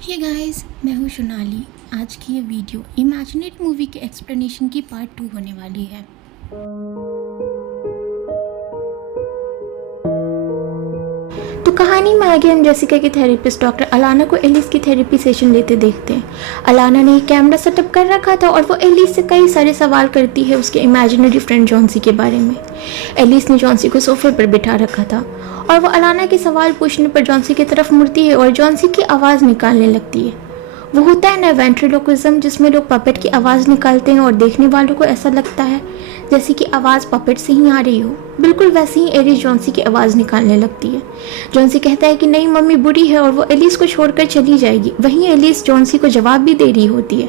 Hey guys, मैं हूँ सोनाली। आज की ये वीडियो इमेजिनेट मूवी के एक्सप्लेनेशन की पार्ट 2 होने वाली है। तो कहानी में आगे हम जेसिका की थेरेपिस्ट डॉक्टर अलाना को एलिस की थेरेपी सेशन लेते देखते हैं। अलाना ने एक कैमरा सेटअप कर रखा था और वो एलिस से कई सारे सवाल करती है उसके इमेजिनरी फ्रेंड जॉन्सी के बारे में। एलिस ने जॉन्सी को सोफे पर बिठा रखा था और वो अलाना के सवाल पूछने पर जॉन्सी की तरफ मुड़ती है और जॉन्सी की आवाज़ निकालने लगती है। वो होता है ना वेंट्रिलोक्विज्म, जिसमें लोग पपेट की आवाज़ निकालते हैं और देखने वालों को ऐसा लगता है जैसे कि आवाज़ पपेट से ही आ रही हो। बिल्कुल वैसे ही एलिस जॉन्सी की आवाज़ निकालने लगती है। जॉन्सी कहता है कि नहीं, मम्मी बुरी है और वो एलिस को छोड़कर चली जाएगी। वहीं एलिस जॉन्सी को जवाब भी दे रही होती है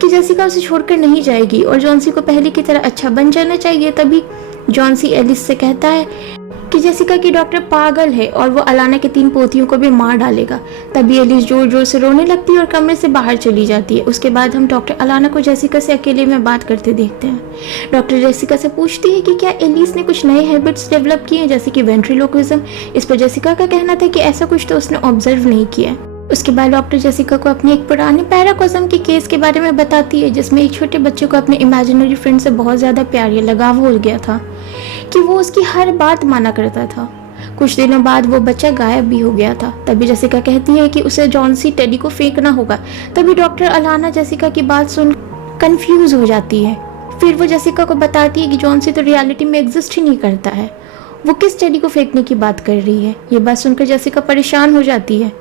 कि जेसिका उसे छोड़कर नहीं जाएगी और जॉन्सी को पहले की तरह अच्छा बन जाना चाहिए। तभी जॉन्सी एलिस से कहता है कि जेसिका की डॉक्टर पागल है और वो अलाना के 3 पोतियों को भी मार डालेगा। तभी एलिस जोर जोर से रोने लगती है और कमरे से बाहर चली जाती है। उसके बाद हम डॉक्टर अलाना को जेसिका से अकेले में बात करते देखते हैं। डॉक्टर जेसिका से पूछती है कि क्या एलिस ने कुछ नए हैबिट्स डेवलप किए हैं, जैसे कि वेंट्रिलोक्विज्म। इस पर जेसिका का कहना था कि ऐसा कुछ तो उसने ऑब्जर्व नहीं किया। उसके बाद डॉक्टर जेसिका को अपने एक पुराने पैराकोज्म के केस के बारे में बताती है, जिसमें एक छोटे बच्चे को अपने इमेजिनरी फ्रेंड से बहुत ज़्यादा प्यार या लगाव हो गया था कि वो उसकी हर बात माना करता था। कुछ दिनों बाद वो बच्चा गायब भी हो गया था। तभी जेसिका कहती है कि उसे जॉन्सी टेडी को फेंकना होगा। तभी डॉक्टर अलाना जेसिका की बात सुन कंफ्यूज हो जाती है। फिर वो जेसिका को बताती है कि जॉन्सी तो रियलिटी में एग्जिस्ट ही नहीं करता है, वो किस टेडी को फेंकने की बात कर रही है। ये बात सुनकर जेसिका परेशान हो जाती है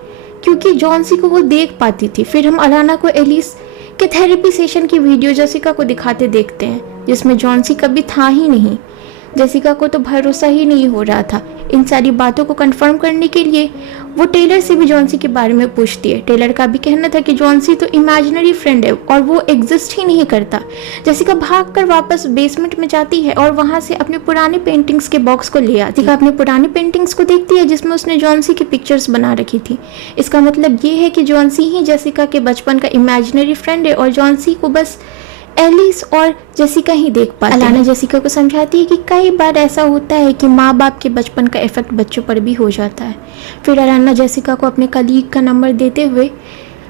क्योंकि जॉन्सी को वो देख पाती थी। फिर हम अलाना को एलिस के थेरेपी सेशन की वीडियो जेसिका को दिखाते देखते हैं, जिसमें जॉन्सी कभी था ही नहीं। जेसिका को तो भरोसा ही नहीं हो रहा था। इन सारी बातों को कंफर्म करने के लिए वो टेलर से भी जॉन्सी के बारे में पूछती है। टेलर का भी कहना था कि जॉन्सी तो इमेजिनरी फ्रेंड है और वो एग्जिस्ट ही नहीं करता। जेसिका भागकर वापस बेसमेंट में जाती है और वहां से अपने पुराने पेंटिंग्स के बॉक्स को ले आती है। अपने पुराने पेंटिंग्स को देखती है जिसमें उसने जॉन्सी की पिक्चर्स बना रखी थी। इसका मतलब ये है कि जॉन्सी ही जेसिका के बचपन का इमेजिनरी फ्रेंड है और जॉन्सी को बस एलिस और जेसिका ही देख पाते हैं। अलाना जेसिका को समझाती है कि कई बार ऐसा होता है कि माँ बाप के बचपन का इफेक्ट बच्चों पर भी हो जाता है। फिर अलाना जेसिका को अपने कलीग का नंबर देते हुए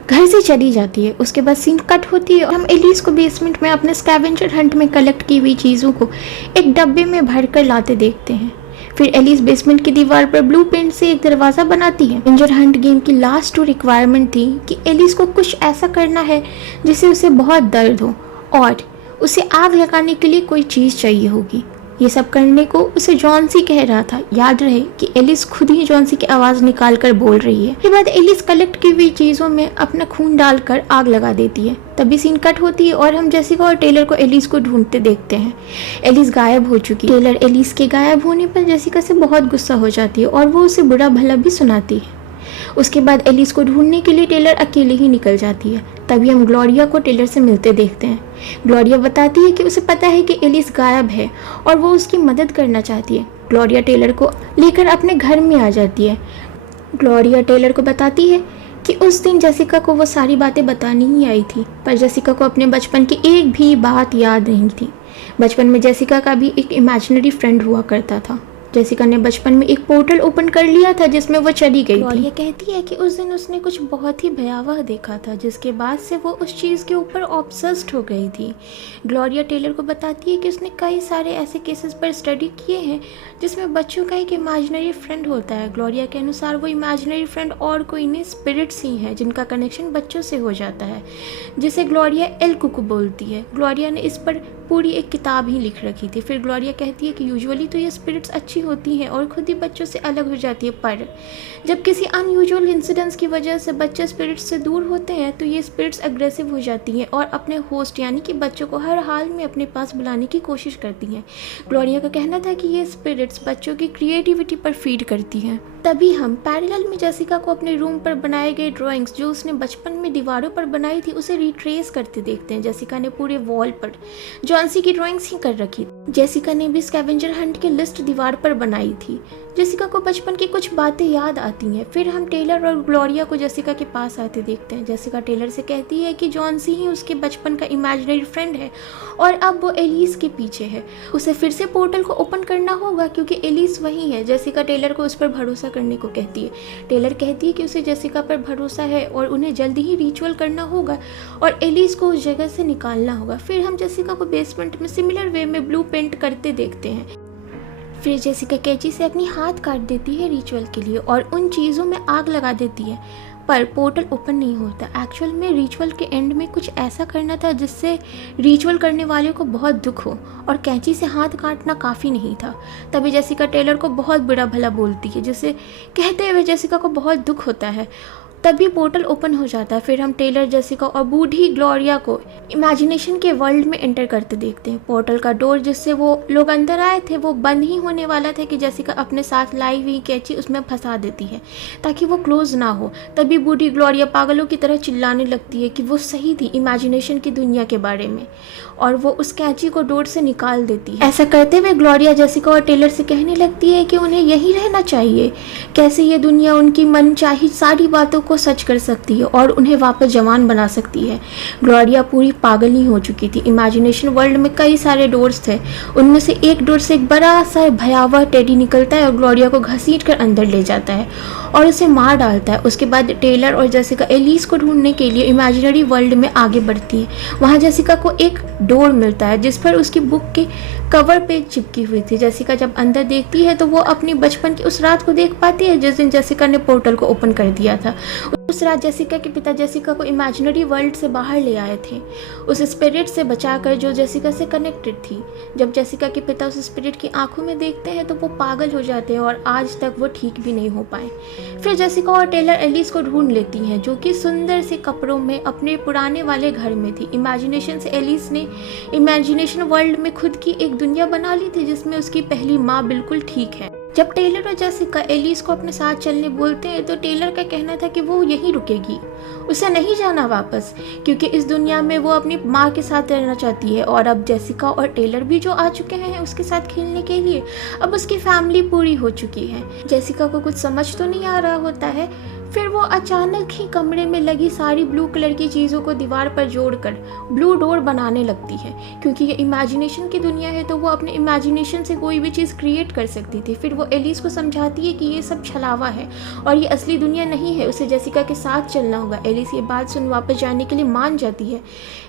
घर से चली जाती है। उसके बाद सीन कट होती है और हम एलिस को बेसमेंट में अपने स्कैवेंजर हंट में कलेक्ट की हुई चीज़ों को एक डब्बे में भर कर लाते देखते हैं। फिर एलिस बेसमेंट की दीवार पर ब्लू पेंट से एक दरवाज़ा बनाती है। स्कैवेंजर हंट गेम की लास्ट 2 रिक्वायरमेंट थी कि एलिस को कुछ ऐसा करना है जिससे उसे बहुत दर्द हो और उसे आग लगाने के लिए कोई चीज़ चाहिए होगी। ये सब करने को उसे जॉन्सी कह रहा था। याद रहे कि एलिस खुद ही जॉन्सी की आवाज़ निकाल कर बोल रही है। इसके बाद एलिस कलेक्ट की हुई चीज़ों में अपना खून डालकर आग लगा देती है। तभी सीन कट होती है और हम जेसिका और टेलर को एलिस को ढूंढते देखते हैं। एलिस गायब हो चुकी है। टेलर एलिस के गायब होने पर जेसिका से बहुत गुस्सा हो जाती है और वो उसे बुरा भला भी सुनाती है। उसके बाद एलिस को ढूंढने के लिए टेलर अकेले ही निकल जाती है। तभी हम ग्लोरिया को टेलर से मिलते देखते हैं। ग्लोरिया बताती है कि उसे पता है कि एलिस गायब है और वो उसकी मदद करना चाहती है। ग्लोरिया टेलर को लेकर अपने घर में आ जाती है। ग्लोरिया टेलर को बताती है कि उस दिन जेसिका को वो सारी बातें बतानी ही आई थी, पर जेसिका को अपने बचपन की एक भी बात याद नहीं थी। बचपन में जेसिका का भी एक इमेजिनरी फ्रेंड हुआ करता था। जेसिका ने बचपन में एक पोर्टल ओपन कर लिया था जिसमें वो चली गई थी। ये कहती है कि उस दिन उसने कुछ बहुत ही भयावह देखा था, जिसके बाद से वो उस चीज़ के ऊपर ऑब्सेस्ड हो गई थी। ग्लोरिया टेलर को बताती है कि उसने कई सारे ऐसे केसेस पर स्टडी किए हैं जिसमें बच्चों का एक इमेजिनरी फ्रेंड होता है। ग्लोरिया के अनुसार वो इमेजिनरी फ्रेंड और कोई नहीं, स्पिरिट्स ही है जिनका कनेक्शन बच्चों से हो जाता है, जिसे ग्लोरिया एल कुकू बोलती है। ग्लोरिया ने इस पर पूरी एक किताब ही लिख रखी थी। फिर ग्लोरिया कहती है कि यूजुअली तो ये स्पिरिट्स अच्छी होती हैं और खुद ही बच्चों से अलग हो जाती है, पर जब किसी अनयूजुअल इंसिडेंट्स की वजह से बच्चे स्पिरिट्स से दूर होते हैं तो ये स्पिरिट्स अग्रेसिव हो जाती हैं और अपने होस्ट यानी कि बच्चों को हर हाल में अपने पास बुलाने की कोशिश करती हैं। ग्लोरिया का कहना था कि ये स्पिरिट्स बच्चों की क्रिएटिविटी पर फीड करती हैं। तभी हम पैरेलल में जेसिका को अपने रूम पर बनाए गए ड्राइंग्स जो उसने बचपन में दीवारों पर बनाई थी उसे रिट्रेस करते देखते हैं। जेसिका ने पूरे वॉल पर जॉन्सी की ड्राइंग्स ही कर रखी थी। जेसिका ने भी स्कैवेंजर हंट की लिस्ट दीवार पर बनाई थी। जेसिका को बचपन की कुछ बातें याद आती हैं। फिर हम टेलर और ग्लोरिया को जेसिका के पास आते देखते हैं। जेसिका टेलर से कहती है कि जॉन सी ही उसके बचपन का इमेजिनरी फ्रेंड है और अब वो एलिस के पीछे है। उसे फिर से पोर्टल को ओपन करना होगा क्योंकि एलिस वही है। जेसिका टेलर को उस पर भरोसा करने को कहती है। टेलर कहती है कि उसे जेसिका पर भरोसा है और उन्हें जल्दी ही रिचुअल करना होगा और एलिस को उस जगह से निकालना होगा। फिर हम जेसिका को बेसमेंट में सिमिलर वे में ब्लू पेंट करते देखते हैं। फिर जेसिका कैंची से अपनी हाथ काट देती है रिचुअल के लिए और उन चीज़ों में आग लगा देती है, पर पोर्टल ओपन नहीं होता। एक्चुअल में रिचुअल के एंड में कुछ ऐसा करना था जिससे रिचुअल करने वाले को बहुत दुख हो और कैंची से हाथ काटना काफ़ी नहीं था। तभी जेसिका टेलर को बहुत बुरा भला बोलती है, जिसे कहते हुए जेसिका को बहुत दुख होता है। तभी पोर्टल ओपन हो जाता है। फिर हम टेलर, जेसिका और बूढ़ी ग्लोरिया को इमेजिनेशन के वर्ल्ड में एंटर करते देखते हैं। पोर्टल का डोर जिससे वो लोग अंदर आए थे वो बंद ही होने वाला था कि जेसिका अपने साथ लाई हुई कैंची उसमें फंसा देती है ताकि वो क्लोज ना हो। तभी बूढ़ी ग्लोरिया पागलों की तरह चिल्लाने लगती है कि वो सही थी इमेजिनेशन की दुनिया के बारे में और वो उस कैंची को डोर से निकाल देती है। ऐसा करते हुए ग्लोरिया जेसिका और टेलर से कहने लगती है कि उन्हें यहीं रहना चाहिए। कैसे ये दुनिया उनकी मनचाही सारी बातों को सच कर सकती है और उन्हें वापस जवान बना सकती है। ग्लोरिया पूरी पागल ही हो चुकी थी। इमेजिनेशन वर्ल्ड में कई सारे डोर्स थे। उनमें से एक डोर से एक बड़ा सा भयावह टेडी निकलता है और ग्लोरिया को घसीट कर अंदर ले जाता है और उसे मार डालता है। उसके बाद टेलर और जेसिका एलिस को ढूंढने के लिए इमेजिनरी वर्ल्ड में आगे बढ़ती है। वहाँ जेसिका को एक डोर मिलता है जिस पर उसकी बुक के कवर पे चिपकी हुई थी। जेसिका जब अंदर देखती है तो वो अपनी बचपन की उस रात को देख पाती है जिस दिन जेसिका ने पोर्टल को ओपन कर दिया था। उस रात जेसिका के पिता जेसिका को इमेजिनरी वर्ल्ड से बाहर ले आए थे, उस स्पिरिट से बचाकर जो जेसिका से कनेक्टेड थी। जब जेसिका के पिता उस स्पिरिट की आंखों में देखते हैं तो वो पागल हो जाते हैं और आज तक वो ठीक भी नहीं हो पाए। फिर जेसिका और टेलर एलिस को ढूंढ लेती हैं जो कि सुंदर से कपड़ों में अपने पुराने वाले घर में थी। इमेजिनेशन से एलिस ने इमेजिनेशन वर्ल्ड में खुद की एक दुनिया बना ली थी जिसमें उसकी पहली माँ बिल्कुल ठीक है। जब टेलर और जेसिका एलिस को अपने साथ चलने बोलते हैं तो टेलर का कहना था कि वो यहीं रुकेगी, उसे नहीं जाना वापस, क्योंकि इस दुनिया में वो अपनी माँ के साथ रहना चाहती है। और अब जेसिका और टेलर भी जो आ चुके हैं उसके साथ खेलने के लिए, अब उसकी फैमिली पूरी हो चुकी है। जेसिका को कुछ समझ तो नहीं आ रहा होता है। फिर वो अचानक ही कमरे में लगी सारी ब्लू कलर की चीज़ों को दीवार पर जोड़कर ब्लू डोर बनाने लगती है। क्योंकि ये इमेजिनेशन की दुनिया है तो वो अपने इमेजिनेशन से कोई भी चीज़ क्रिएट कर सकती थी। फिर वो एलिस को समझाती है कि ये सब छलावा है और ये असली दुनिया नहीं है, उसे जेसिका के साथ चलना होगा। एलिस ये बात सुन वापस जाने के लिए मान जाती है।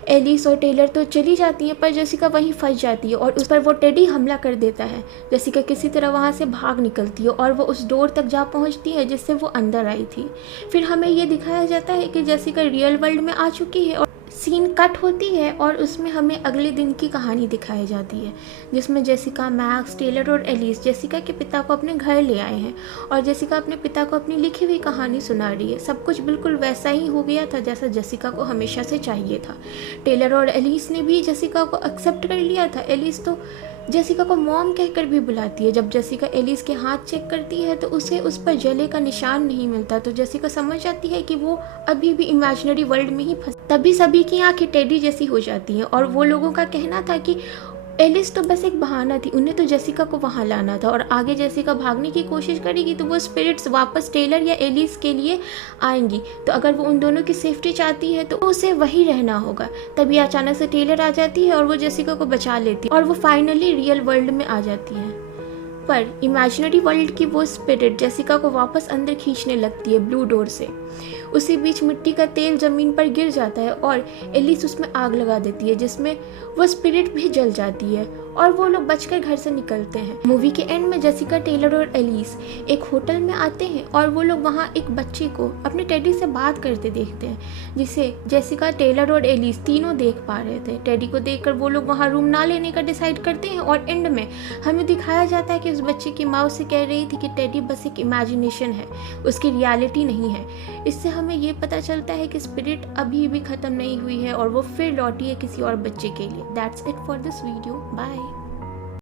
एलिस और टेलर तो चली जाती है पर जेसिका वहीं फंस जाती है और उस पर वो टेडी हमला कर देता है। जेसिका किसी तरह वहाँ से भाग निकलती है और वो उस डोर तक जा पहुँचती है जिससे वो अंदर आई थी। फिर हमें ये दिखाया जाता है कि जेसिका रियल वर्ल्ड में आ चुकी है और सीन कट होती है और उसमें हमें अगले दिन की कहानी दिखाई जाती है जिसमें जेसिका, मैक्स, टेलर और एलिस जेसिका के पिता को अपने घर ले आए हैं और जेसिका अपने पिता को अपनी लिखी हुई कहानी सुना रही है। सब कुछ बिल्कुल वैसा ही हो गया था जैसा जेसिका को हमेशा से चाहिए था। टेलर और एलिस ने भी जेसिका को एक्सेप्ट कर लिया था। एलिस तो जेसिका को मॉम कहकर भी बुलाती है। जब जेसिका एलिस के हाथ चेक करती है तो उसे उस पर जले का निशान नहीं मिलता, तो जेसिका समझ जाती है कि वो अभी भी इमेजिनरी वर्ल्ड में ही फंस। तभी सभी की आंखें टेडी जैसी हो जाती हैं और वो लोगों का कहना था कि एलिस तो बस एक बहाना थी, उन्हें तो जेसिका को वहाँ लाना था और आगे जेसिका भागने की कोशिश करेगी तो वो स्पिरिट्स वापस टेलर या एलिस के लिए आएंगी। तो अगर वो उन दोनों की सेफ्टी चाहती है तो उसे वही रहना होगा। तभी अचानक से टेलर आ जाती है और वो जेसिका को बचा लेती है और वो फाइनली रियल वर्ल्ड में आ जाती है। पर इमेजिनरी वर्ल्ड की वो स्पिरिट जेसिका को वापस अंदर खींचने लगती है ब्लू डोर से। उसी बीच मिट्टी का तेल ज़मीन पर गिर जाता है और एलिस उसमें आग लगा देती है जिसमें वो स्पिरिट भी जल जाती है और वो लोग बचकर घर से निकलते हैं। मूवी के एंड में जेसिका, टेलर और एलिस एक होटल में आते हैं और वो लोग वहाँ एक बच्चे को अपने टेडी से बात करते देखते हैं जिसे जेसिका, टेलर और एलिस तीनों देख पा रहे थे। टेडी को देखकर वो लोग वहाँ रूम ना लेने का डिसाइड करते हैं और एंड में हमें दिखाया जाता है कि उस बच्चे की माँ उसे कह रही थी कि टेडी बस एक इमेजिनेशन है, उसकी रियलिटी नहीं है। इससे हमें ये पता चलता है कि स्पिरिट अभी भी ख़त्म नहीं हुई है और वो फिर लौटी है किसी और बच्चे के लिए। That's it for this video. Bye.